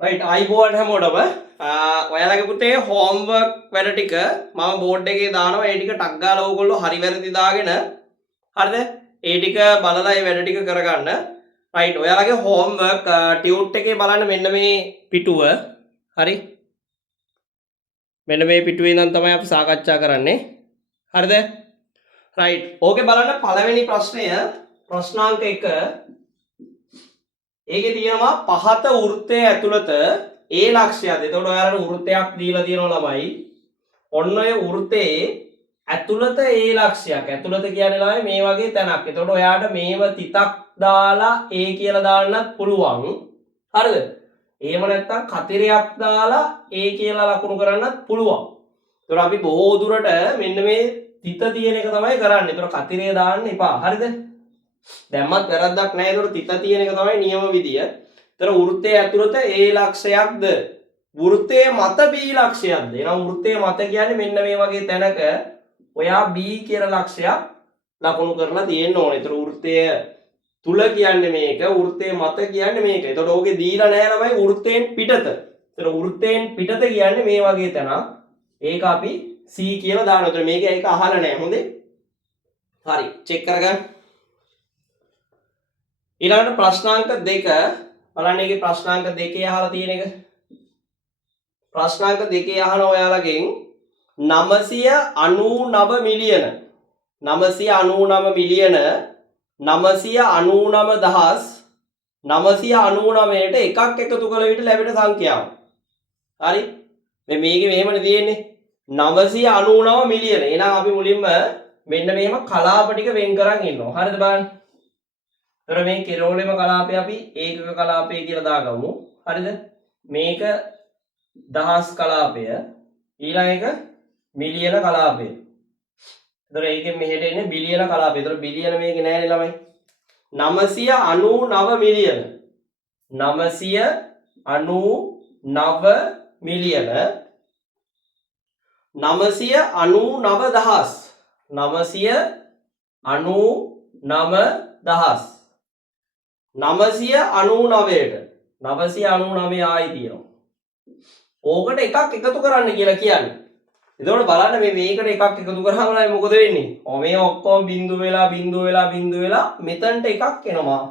right අයිබෝන් හැමෝටම ඔයාලගේ පුතේ homework වැඩ ටික මම බෝඩ් එකේ දානවා ඒ ටික ටක් ගාලා ඕගොල්ලෝ හරි වැරදි දාගෙන හරිද ඒ ටික බලලා ඒ වැඩ ටික කරගන්න right ඔයාලගේ homework ටියුට් එකේ බලන්න මෙන්න මේ පිටුව හරි මෙන්න මේ පිටුවේ ඉඳන් තමයි අපි සාකච්ඡා කරන්නේ හරිද right ඕකේ බලන්න පළවෙනි ප්‍රශ්නය ප්‍රශ්නාංක 1 ඒකේ තියෙනවා පහත වෘත්තය ඇතුළත A ලක්ෂයද. එතකොට ඔයාලට වෘත්තයක් දීලා තියෙනවා ළමයි. ඔන්න ඔය වෘත්තයේ ඇතුළත A ලක්ෂයක්. ඇතුළත කියන්නේ ළමයි මේ වගේ තැනක්. එතකොට ඔයාට මේව තිතක් දාලා A කියලා දාන්නත් පුළුවන්. හරිද? එහෙම නැත්නම් කතරයක් දාලා A කියලා ලකුණු කරන්නත් පුළුවන්. එතකොට අපි බොහෝ දුරට මෙන්න මේ තිත තියෙන එක තමයි කරන්නේ. එතකොට කතරේ දාන්න එපා. හරිද? දැම්මත් වැරද්දක් නැහැ. ඒතර තිත තියෙන එක තමයි නියම විදිය. ඒතර වෘත්තයේ ඇතුළත A ලක්ෂයක්ද වෘත්තයේ මත B ලක්ෂයක්ද? එහෙනම් වෘත්තයේ මත කියන්නේ මෙන්න මේ වගේ තැනක ඔයා B කියලා ලක්ෂයක් ලකුණු කරලා තියෙන්න ඕනේ. ඒතර වෘත්තය තුල කියන්නේ මේක, වෘත්තයේ මත කියන්නේ මේක. ඒතකොට ඕකේ දීලා නැහැ ළමයි වෘත්තයෙන් පිටත. ඒතර වෘත්තයෙන් පිටත කියන්නේ මේ වගේ තැනක්. ඒක අපි C කියලා දානවා. ඒතර මේක ඒක අහලා නැහැ. හොඳේ. හරි. චෙක් කරගන්න. ඊළඟට ප්‍රශ්නාංක 2 බලන්න ඒකේ ප්‍රශ්නාංක 2 අහලා තියෙන එක. ප්‍රශ්නාංක 2 අහන ඔයාලගෙන් 999 මිලියන 999,999,999ට එකක් එකතු කළ විට ලැබෙන සංඛ්‍යාව. හරි? මේකේ මෙහෙමනේ තියෙන්නේ 999 මිලියන. එහෙනම් අපි මුලින්ම මෙන්න මෙහෙම කලාප ටික වෙන් කරන් ඉන්නවා. හරිද බලන්න? එතකොට මේ කෙරෝලෙම කලාපය අපි ඒකක කලාපය කියලා දාගමු. හරිද? මේක දහස් කලාපය ඊළඟ එක මිලියන කලාපය. එතකොට ඒකෙන් මෙහෙට එන්නේ බිලියන කලාපය. එතකොට බිලියන මේකේ නෑනේ ළමයි. 999 මිලියන 999 මිලියන 999,000 999,000 999ට 999 ආයි තියෙනවා. ඕකට එකක් එකතු කරන්න කියලා කියන්නේ. එතකොට බලන්න මේකට එකක් එකතු කරාම මොකද වෙන්නේ? මේ ඔක්කොම බිඳු වෙලා මෙතනට එකක් එනවා.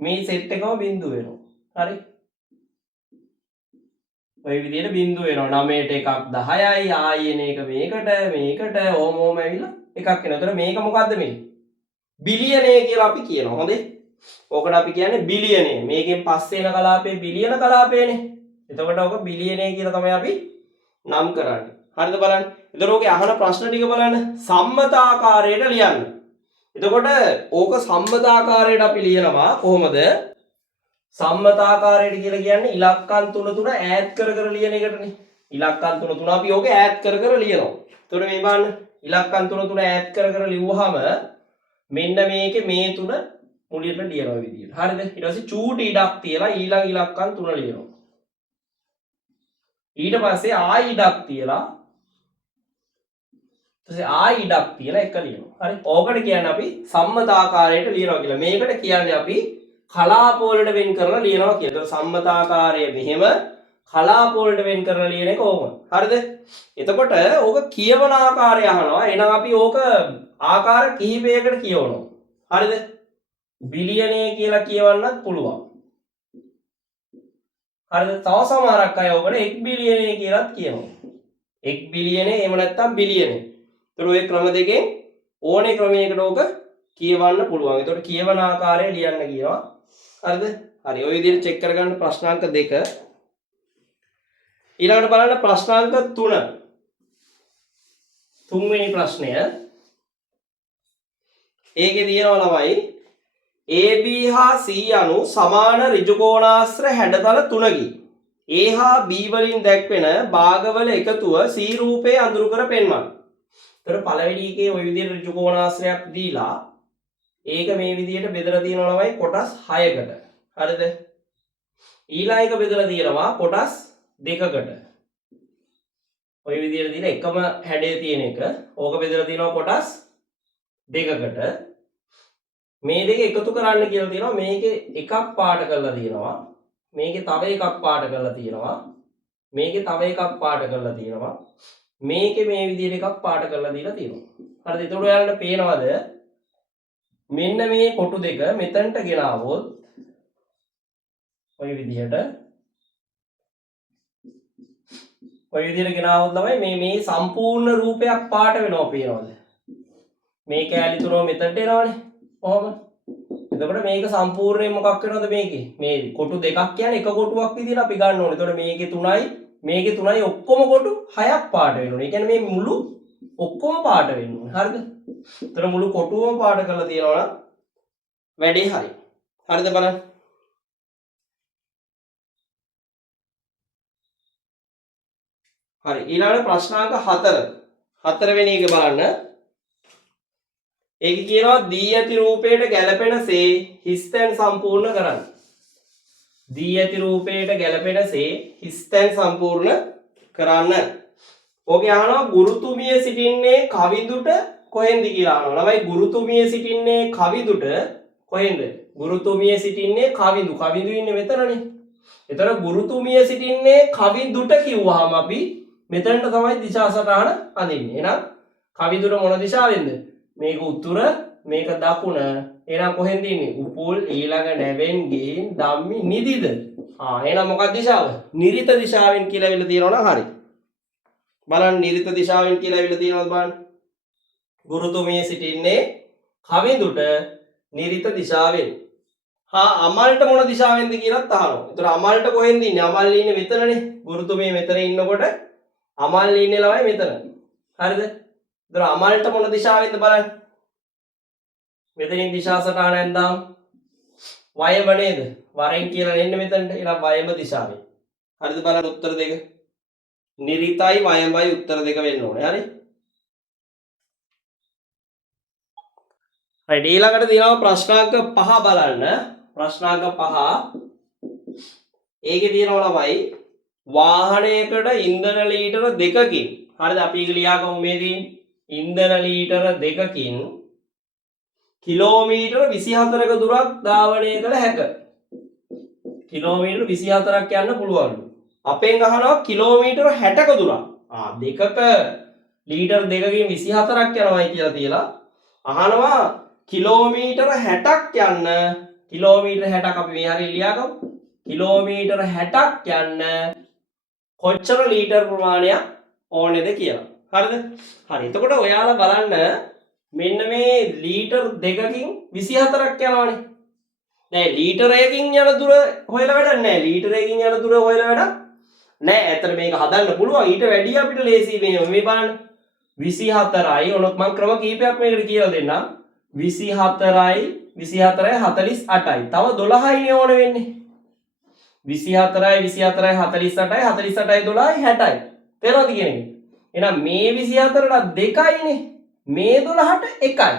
මේ සෙට් එකම බිඳු වෙනවා. හරි? ඔය විදිහට බිඳු වෙනවා. 9ට එකක් 10යි ආයි එන එක මේකට ඕම ඇවිල්ලා එකක් එනවා. එතකොට මේක මොකද්ද මේ? බිලියනේ කියලා අපි කියනවා. හොඳේ? ඕකට අපි කියන්නේ බිලියනේ. මේකෙන් පස්සේ එන කලාපේ බිලියන කලාපේනේ. එතකොට ඕක බිලියනේ කියලා තමයි අපි නම් කරන්නේ. හරිද බලන්න. එතකොට ඕකේ අහන ප්‍රශ්න ටික බලන්න. සම්මතාකාරයට ලියන්න. එතකොට ඕක සම්මතාකාරයට අපි ලියනවා කොහොමද? සම්මතාකාරයට කියලා කියන්නේ ඉලක්කම් 3 ඈඩ් කර ලියන එකටනේ. ඉලක්කම් 3 අපි ඕක ඈඩ් කර ලියනවා. එතකොට මේ බලන්න. ඉලක්කම් 3 ඈඩ් කර ලිව්වහම මෙන්න මේකේ මේ 3 මුලින්ම ලියනවා විදියට. හරිද? ඊට පස්සේ චූටි ඉඩක් තියලා ඊළඟ ඉලක්කම් 3 ලියනවා. ඊට පස්සේ ආයි ඉඩක් තියලා ආයි ඉඩක් තියලා එක ලියනවා. හරි? ඕකට කියන්නේ අපි සම්මතාකාරයට ලියනවා කියලා. මේකට කියන්නේ අපි කලාප වලට වෙන් කරලා ලියනවා කියලා. ඒක සම්මතාකාරය මෙහෙම කලාප වලට වෙන් කරලා ලියන එක ඕම. හරිද? එතකොට ඕක කියවන ආකාරය අහනවා. එහෙනම් අපි ඕක ආකාර කිහිපයකට කියවනවා. හරිද? බිලියනේ කියලා කියවන්නත් පුළුවන්. හරිද? තව සමහරක් අය ඔකට 1 බිලියනේ කියලාත් කියනවා. 1 බිලියනේ එහෙම නැත්නම් බිලියනේ. ඒතර ඔය ක්‍රම දෙකෙන් ඕනේ ක්‍රමයකට ඕක කියවන්න පුළුවන්. ඒතකොට කියවන ආකාරය ලියන්න කියනවා. හරිද? හරි. ඔය විදිහට චෙක් කරගන්න ප්‍රශ්නාංක 2. ඊළඟට බලන්න ප්‍රශ්නාංක 3. තුන්වෙනි ප්‍රශ්නය. ඒකේ තියෙනවා ළමයි AB හා C අනු සමාන ඍජුකෝණාශ්‍ර හැඩතල 3කි. A හා B වලින් දැක්වෙන භාගවල එකතුව C රූපයේ අඳුරු කර පෙන්වන්න. ඒතර පළවෙනි එකේ ওই විදිහට ඍජුකෝණාශ්‍රයක් දීලා ඒක මේ විදිහට බෙදලා තියෙනවා ළමයි කොටස් 6කට. හරිද? ඊළඟ එක බෙදලා තියෙනවා කොටස් 2කට. ওই විදිහට දීලා එකම හැඩයේ තියෙන එක ඕක බෙදලා තියෙනවා කොටස් 2කට. මේ දෙක එකතු කරන්න කියලා තියෙනවා. මේකේ එකක් පාට කරලා තියෙනවා. මේකේ තව එකක් පාට කරලා තියෙනවා. මේකේ තව එකක් පාට කරලා තියෙනවා. මේකේ මේ විදිහට එකක් පාට කරලා දීලා තියෙනවා. හරිද? එතකොට ඔයාලට පේනවද මෙන්න මේ කොටු දෙක මෙතනට ගෙනාවොත් ඔය විදිහට ගෙනාවොත් තමයි මේ සම්පූර්ණ රූපයක් පාට වෙනවා පේනවද? මේ කැලි තුනම මෙතනට එනවනේ. කොහොම? එතකොට මේක සම්පූර්ණයෙන් මොකක් වෙනවද මේකේ? මේ කොටු දෙකක් කියන්නේ එක කොටුවක් විදිහට අපි ගන්න ඕනේ. එතකොට මේකේ 3යි ඔක්කොම කොටු 6ක් පාට වෙනවා. ඒ කියන්නේ මේ මුළු ඔක්කොම පාට වෙන්න ඕනේ. හරිද? එතකොට මුළු කොටුවම පාට කරලා තියනවා නම් වැඩේ හරි. හරිද බලන්න. හරි ඊළඟ ප්‍රශ්නාංක 4 වෙනි එක බලන්න. ඒක කියනවා දී ඇති රූපයට ගැලපෙනසේ හිස්තැන් සම්පූර්ණ කරන්න. දී ඇති රූපයට ගැලපෙනසේ හිස්තැන් සම්පූර්ණ කරන්න. ඕකේ අහනවා ගුරුතුමිය සිටින්නේ කවිදුට කොහෙන්ද කියලා අහනවා. ළමයි ගුරුතුමිය සිටින්නේ කවිදුට කොහෙන්ද? ගුරුතුමිය සිටින්නේ කවිදු. කවිදු ඉන්නේ මෙතනනේ. එතන ගුරුතුමිය සිටින්නේ කවිදුට කිව්වහම අපි මෙතනට තමයි දිශා සටහන අඳින්නේ. එහෙනම් කවිදුට මොන දිශාවෙන්ද? මේක උතුර මේක දකුණ. එහෙනම් කොහෙන්ද ඉන්නේ? උපුල් ඊළඟ නැවෙන් ගිහින් ධම්මි නිදිද? එහෙනම් මොකක්ද දිශාව? නිරිත දිශාවෙන් කියලා විල තියෙනවනම් හරි. බලන්න නිරිත දිශාවෙන් කියලා විල තියෙනවද බලන්න. ගුරුතුමිය සිටින්නේ කවිදුට නිරිත දිශාවෙන්. අමල්ට මොන දිශාවෙන්ද කියලාත් අහනවා. ඒතර අමල්ට කොහෙන්ද ඉන්නේ? අමල් ඉන්නේ මෙතනනේ. ගුරුතුමිය මෙතන ඉන්නකොට අමල් ඉන්නේ ළමයි මෙතන. හරිද? ඒතර අමල්ට මොන දිශාවෙන්ද බලන්න. මෙතනින් දිශා සටහන ඇඳාම වයම නේද? වරෙන් කියලා එන්නේ මෙතනට. එහෙනම් වයම දිශාවෙන්. හරිද බලන්න උත්තර දෙක. නිරිතයි වයමයි උත්තර දෙක වෙන්න ඕනේ. හරි? හරි ඊළඟට තියෙනවා ප්‍රශ්නාංක 5 බලන්න. ප්‍රශ්නාංක 5 ඒකේ තියෙනවා ළමයි වාහනයකට ඉන්ධන ලීටර 2කින් හරිද අපි ඒක ලියාගමු මේදී ඉන්ධන ලීටර 2කින් කිලෝමීටර 24ක දුරක් ධාවනය කළ හැක. කිලෝමීටර 24ක් යන්න පුළුවන්ලු. අපෙන් අහනවා කිලෝමීටර 60ක දුරක්. දෙකක ලීටර් 2කින් 24ක් යනවායි කියලා තියලා අහනවා කිලෝමීටර 60ක් යන්න කිලෝමීටර 60ක් අපි මේ හරිය ලියාගමු. කිලෝමීටර 60ක් යන්න කොච්චර ලීටර් ප්‍රමාණයක් ඕනේද කියලා. හරිද? හරි. එතකොට ඔයාලා බලන්න මෙන්න මේ ලීටර් 2කින් 24ක් යනවානේ. නෑ ලීටර් 1කින් යන දුර හොයලා වැඩක් නෑ. ලීටර් 1කින් යන දුර හොයලා වැඩක් නෑ. ඇත්තට මේක හදන්න පුළුවන්. ඊට වැඩිය අපිට ලේසි වෙනවා. මේ බලන්න 24යි ඔනොත් මම ක්‍රම කීපයක් මේකට කියලා දෙන්නම්. 24යි 48යි 48යි. තව 12යිනේ ඕන වෙන්නේ. 24යි 48යි 48යි 48යි 12යි 60යි. තේරෙනවද කියන්නේ? එහෙනම් මේ 24ට 2යිනේ. මේ 12ට 1යි.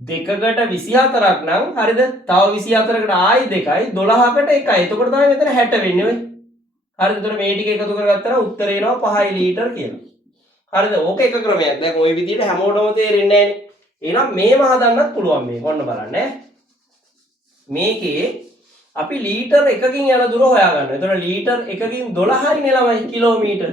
දෙකකට 24ක් නම් හරිද? තව 24කට ආයි 2යි 12කට 1යි. එතකොට තමයි මෙතන 60 වෙන්නේ ඔය. හරිද? එතකොට මේ ටික එකතු කරගත්තා නම් උත්තරේ එනවා 5 ලීටර් කියලා. හරිද? ඕක එක ක්‍රමයක්. දැන් ওই විදිහට හැමෝටම තේරෙන්නේ නැහැනේ. එහෙනම් මේව හදන්නත් පුළුවන් මේක. ඔන්න බලන්න ඈ. මේකේ අපි ලීටර් 1කින් යන දුර හොයාගන්නවා. එතකොට ලීටර් 1කින් 12යිනේ ළමයි කිලෝමීටර්.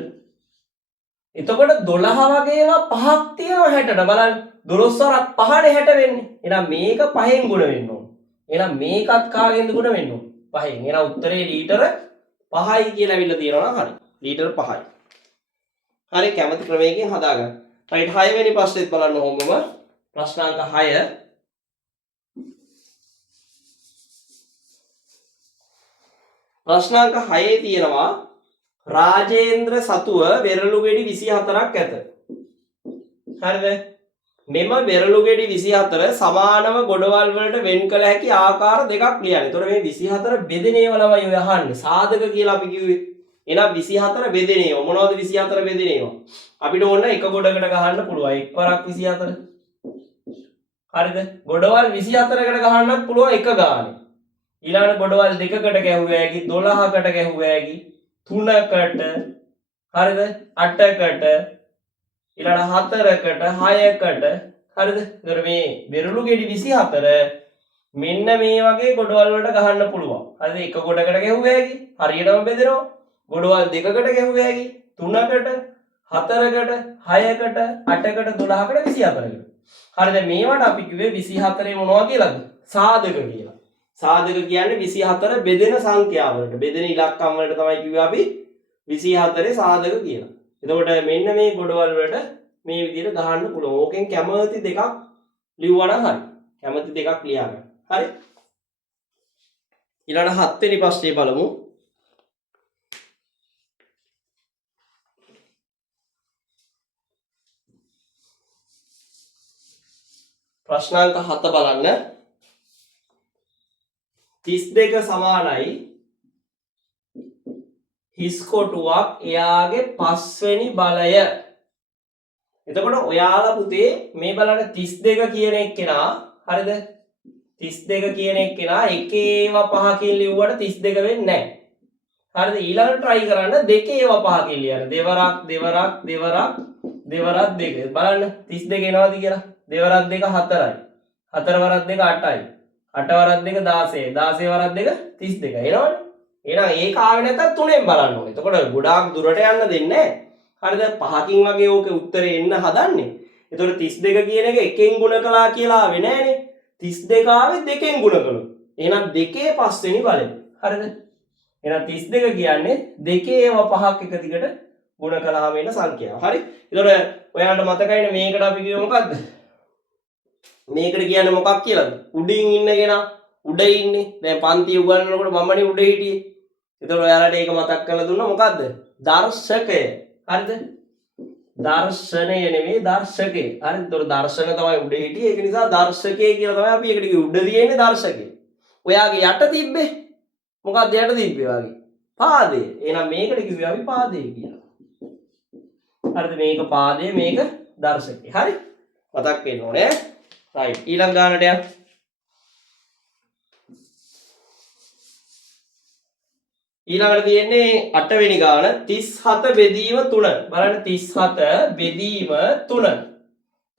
එතකොට 12 වගේ ඒවා පහක් තියෙනවා 60ට බලන්න. 12 වරක් 5නේ 60 වෙන්නේ. එහෙනම් මේක 5ෙන් ගුණ වෙන්න ඕන. එහෙනම් මේකත් කාගෙන්ද ගුණ වෙන්න ඕන? 5ෙන්. එහෙනම් උත්තරේ ලීටර 5යි කියලා අවිල්ල තියෙනවා හරි. ලීටර 5යි. හරි කැමති ක්‍රමයකින් හදාගන්න. රයිට් 6 වෙනි ප්‍රශ්නේත් බලන්න ඕමම. ප්‍රශ්නාංක 6 ප්‍රශ්නාංක 6 තියෙනවා රාජේන්ද්‍ර සතුව වෙරළු ගෙඩි 24ක් ඇත. හරිද? මෙම වෙරළු ගෙඩි 24 සමානව ගොඩවල් වලට වෙන් කළ හැකි ආකාර දෙකක් ලියන්න. ඒතකොට මේ 24 බෙදෙන ඒවා ළමයි ඔය අහන්නේ. සාධක කියලා අපි කිව්වේ. එහෙනම් 24 බෙදෙන ඒවා. මොනවද 24 බෙදෙන ඒවා? අපිට ඕන එක ගොඩකට ගහන්න පුළුවන්. එක් වරක් 24. හරිද? ගොඩවල් 24කට ගහන්නත් පුළුවන් එක ගානේ. ඊළඟ ගොඩවල් දෙකකට ගැහුවා හැකි 12කට ගැහුවා හැකි 3කට හරිද 8කට ඊළඟ 4කට 6කට හරිද? ඒතර මේ වෙරළු ගෙඩි 24 මෙන්න මේ වගේ ගොඩවල් වලට ගහන්න පුළුවන්. හරිද? එක ගොඩකට ගැහුවා හැකි. හරියටම බෙදෙනවා. ගොඩවල් දෙකකට ගැහුවා හැකි. 3කට, 4කට, 6කට, 8කට, 12කට, 24කට. හරිද? මේවට අපි කිව්වේ 24 මොනවා කියලාද? සාධක කියලා. සාධක කියන්නේ 24 බෙදෙන සංඛ්‍යාවලට. බෙදෙන ඉලක්කම් වලට තමයි කිව්වේ අපි 24 සාධක කියලා. එතකොට මෙන්න මේ ගොඩවල් වලට මේ විදිහට ගහන්න පුළුවන්. ඕකෙන් කැමති දෙකක් ලියුවා නම් හරි. කැමති දෙකක් ලියා ගන්න. හරි. ඊළඟ 7 වෙනි ප්‍රශ්නේ බලමු. ප්‍රශ්නාංක 7 බලන්න. 32 සමානයි හිස් කොටුවක් එයාගේ 5 වෙනි බලය. එතකොට ඔයාලා පුතේ මේ බලන්න 32 කියන එක්කෙනා හරිද? 32 කියන එක්කෙනා එකේව 5කින් ලිව්වට 32 වෙන්නේ නැහැ. හරිද? ඊළඟට try කරන්න දෙකේව 5කින් ලියන්න. දෙවරක් දෙවරක් දෙවරක් දෙවරක් දෙක. බලන්න 32 එනවාද කියලා. දෙවරක් දෙක 4යි. 4 වරක් දෙක 8යි. 8 වරක් දෙක 16යි. 16 වරක් දෙක 32යි. එනවනේ. එහෙනම් ඒක ආවේ නැත්නම් 3ෙන් බලන්න ඕනේ. එතකොට ගොඩාක් දුරට යන්න දෙන්නේ නැහැ. හරිද? 5කින් වගේ ඕකේ උත්තරේ එන්න හදන්නේ. එතකොට 32 කියන එක එකෙන් ගුණ කළා කියලා ආවේ නැහනේ. 32 ආවේ දෙකෙන් ගුණ කළොත්. එහෙනම් දෙකේ 5 වෙනි බලය. හරිද? එහෙනම් 32 කියන්නේ දෙකේව 5ක් එක දිගට ගුණ කළාම එන සංඛ්‍යාව. හරි? එතකොට ඔයාලට මතකයිනේ මේකට අපි කිව්වේ මොකද්ද? මේකට කියන්නේ මොකක් කියලාද? උඩින් ඉන්න කෙනා උඩ ඉන්නේ. දැන් පන්ති උගන්වනකොට මමනේ උඩ හිටියේ. එතකොට ඔයාලට ඒක මතක් කරලා දුන්නා මොකද්ද? දර්ශකය. හරිද? දර්ශනය නෙමෙයි දර්ශකය. හරිද? එතකොට දර්ශන තමයි උඩ හිටියේ. ඒක නිසා දර්ශකය කියලා තමයි අපි ඒකට කිව්වේ. උඩ තියෙන්නේ දර්ශකය. ඔයාගේ යට තිබ්බේ මොකක්ද යට තිබ්බේ ඔයාගේ? පාදය. එහෙනම් මේකට කිව්වේ අපි පාදය කියලා. හරිද? මේක පාදය මේක දර්ශකය. හරි? මතක් වෙන්න ඕනේ. right. ඊළඟ ගානට යන්න. ඊළඟට තියෙන්නේ 8 වෙනි ගාන 37 බෙදීම 3. බලන්න 37 බෙදීම 3.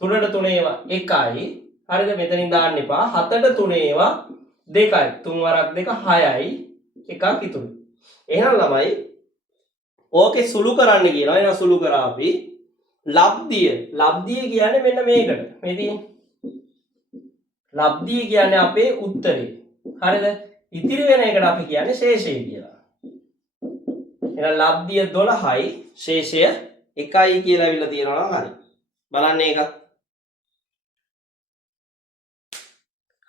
3ට 3 ඒවා 1යි. හරිද? මෙතනින් දාන්න එපා. 7ට 3 ඒවා 2යි. 3 වරක් 2 6යි. එකක් ඉතුරු. එහෙනම් ළමයි ඕකේ සුළු කරන්න කියනවා. එහෙනම් සුළු කරා අපි ලබ්ධිය. ලබ්ධිය කියන්නේ මෙන්න මේකට. මේ තියෙන්නේ. ලබ්ධිය කියන්නේ අපේ උත්තරේ. හරිද? ඉතිරි වෙන එකට අපි කියන්නේ ශේෂය කියලා. එහෙනම් ලබ්ධිය 12යි ශේෂය 1යි කියලා අවිල්ල තියෙනවා නම් හරි. බලන්න ඒක.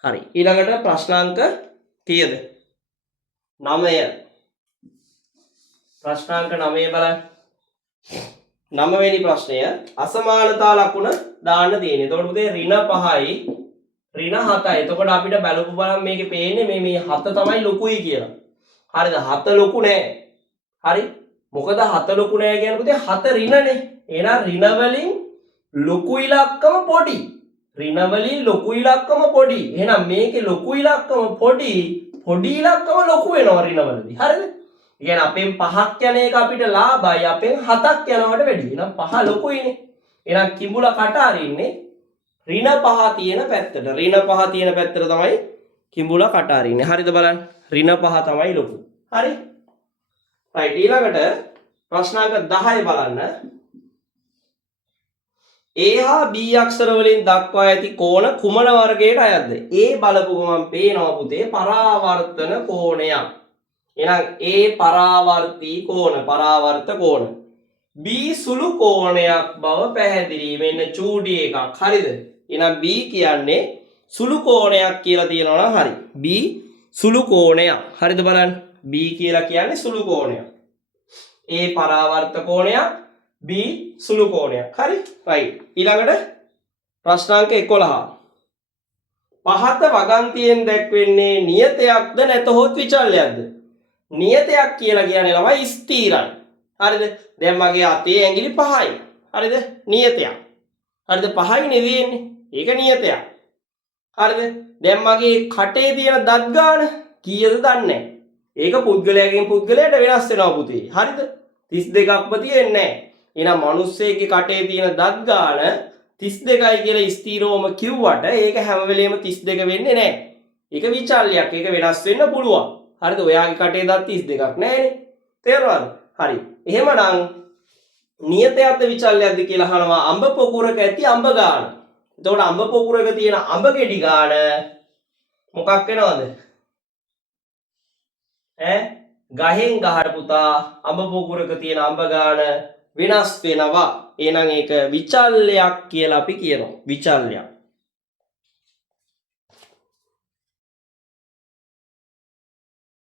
හරි. ඊළඟට ප්‍රශ්නාංක කීයද? 9. ප්‍රශ්නාංක 9 බලන්න. 9 වෙනි ප්‍රශ්නය අසමානතා ලකුණ දාන්න තියෙනවා. එතකොට පුතේ ඍණ 5යි ඍණ 7යි. එතකොට අපිට බලපු බලන්න මේකේ පේන්නේ මේ 7 තමයි ලොකුයි කියලා. හරිද? 7 ලොකු නෑ. හරි? මොකද 7 ලොකු නෑ කියන්නේ පුතේ 7 ඍණනේ. එහෙනම් ඍණ වලින් ලොකු ඉලක්කම පොඩි. ඍණ වලින් ලොකු ඉලක්කම පොඩි. එහෙනම් මේකේ ලොකු ඉලක්කම පොඩි ඉලක්කම ලොකු වෙනවා ඍණ වලදී. හරිද? කියන්නේ අපෙන් 5ක් යන එක අපිට ලාභයි. අපෙන් 7ක් යනවට වැඩි. එහෙනම් 5 ලොකුයිනේ. එහෙනම් කිඹුල කට අරින්නේ ඍණ 5 තියෙන පැත්තට. ඍණ 5 තියෙන පැත්තට තමයි කිඹුල කට අරින්නේ. හරිද බලන්න. ඍණ 5 තමයි ලොකු. හරි? right. ඊළඟට ප්‍රශ්නාංක 10 බලන්න. A හා B අක්ෂර වලින් දක්වා ඇති කෝණ කුමන වර්ගයට අයත්ද? A බලපු ගමන් පේනවා පුතේ පරාවර්තන කෝණයක්. එහෙනම් A පරාවර්තී කෝණ පරාවර්ත කෝණ. B සුළු කෝණයක් බව පැහැදිලි. මෙන්න චූඩි එකක්. හරිද? එහෙනම් B කියන්නේ සුළු කෝණයක් කියලා තියෙනවා නම් හරි. B සුළු කෝණයක්. හරිද බලන්න. B කියලා කියන්නේ සුළු කෝණයක්. A පරාවර්ත කෝණයක් B සුළු කෝණයක්. හරි? right. ඊළඟට ප්‍රශ්නාංක 11. පහත වගන්තියෙන් දැක්වෙන්නේ නියතයක්ද නැතහොත් විචල්‍යයක්ද? නියතයක් කියලා කියන්නේ ළමයි ස්ථිරයි. හරිද? දැන් මගේ අතේ ඇඟිලි 5යි. හරිද? නියතයක්. හරිද? 5යි නෙවෙන්නේ. ඒක නියතයක්. හරිද? දැන් මගේ කටේ තියෙන දත් ගාන කීයද දන්නේ නැහැ. ඒක පුද්ගලයාගෙන් පුද්ගලයාට වෙනස් වෙනවා පුතේ. හරිද? 32ක්ම තියෙන්නේ නැහැ. එහෙනම් මිනිස්සෙක්ගේ කටේ තියෙන දත් ගාන 32යි කියලා ස්ථිරවම කිව්වට ඒක හැම වෙලෙම 32 වෙන්නේ නැහැ. ඒක විචල්‍යයක්. ඒක වෙනස් වෙන්න පුළුවන්. හරිද? ඔයාගේ කටේ දත් 32ක් නැහැනේ. තේරුණාද? හරි. එහෙමනම් නියතයක්ද විචල්‍යයක්ද කියලා අහනවා අඹ පොකුරක ඇති අඹ ගාන. එතකොට අඹ පොකුරක තියෙන අඹ ගෙඩි ගාන මොකක් වෙනවද? ගහෙන් ගහට පුතා අඹ පොකුරක තියෙන අඹ ගාන වෙනස් වෙනවා. එහෙනම් ඒක විචල්‍යයක් කියලා අපි කියනවා. විචල්‍යයක්.